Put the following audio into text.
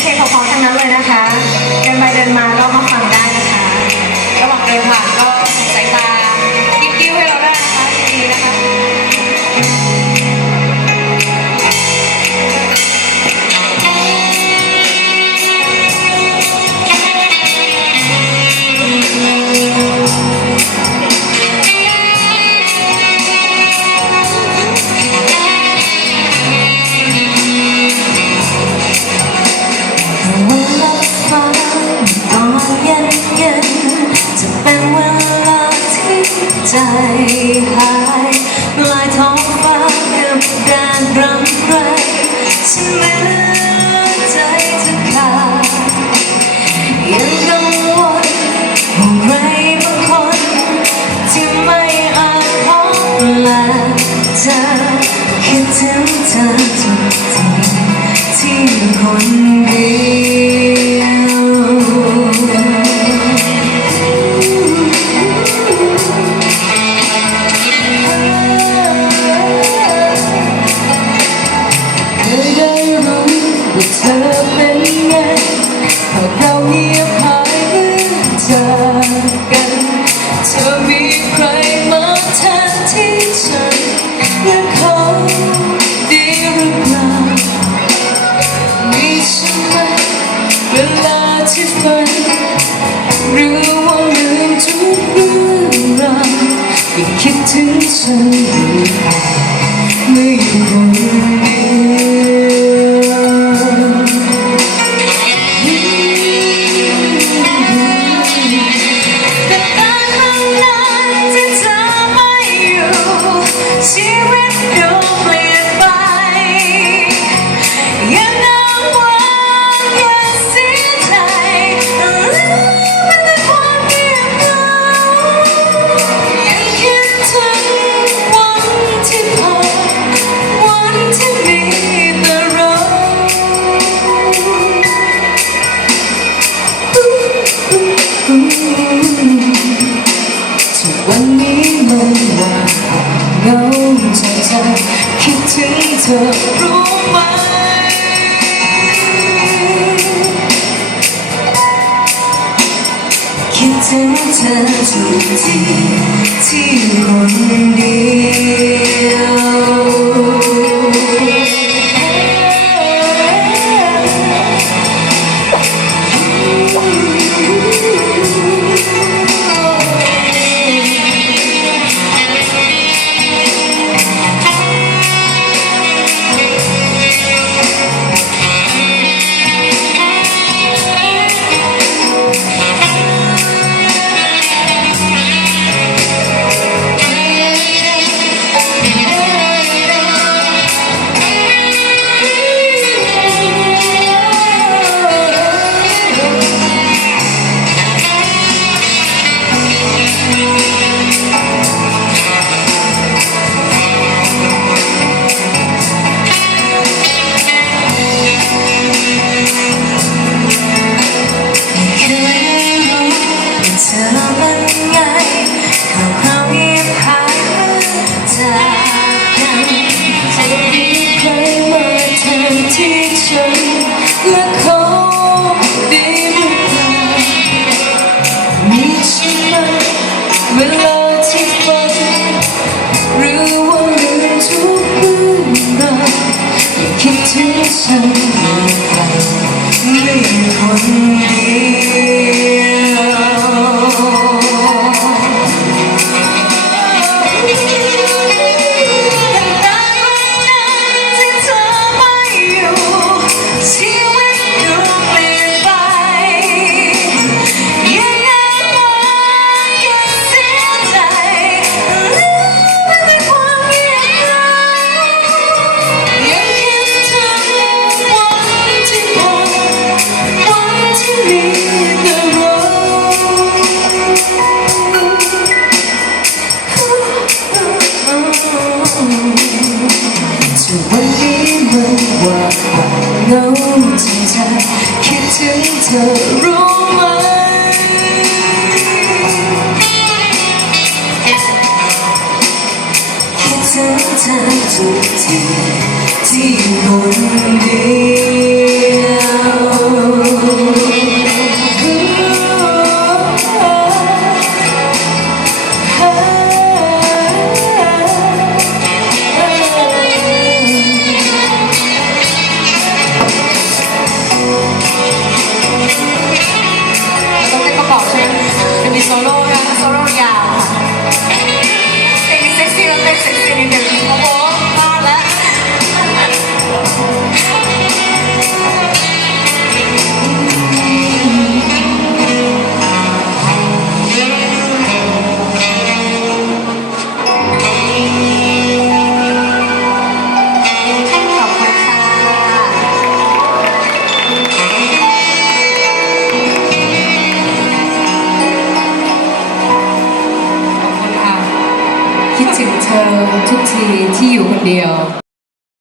เพลงพอๆทั้งนั้นเลยนะคะ เดินไปเดินมาก็มาฟังได้นะคะระหว่างเดินผ่าน เย็นเย็นจะเป็นเวลาที่ใจหายปลายท้อง คิดถึงฉันอยู่เมื่ออยู่ คิดถึงเธอรู้ไหมคิดถึงเธอทุกทีที่คนเดียว ฉันและเขาดีหรือเมีช่ไหมเวลาที่ฝันรือว่าลืมทุกเรื่องราวคิดถึฉันไม่ไหคว เหงาที่จะคิดถึงเธอรู้ไหมคิดถึงเธอทุกทีที่คนดี เจอทุกทีที่อยู่คนเดียว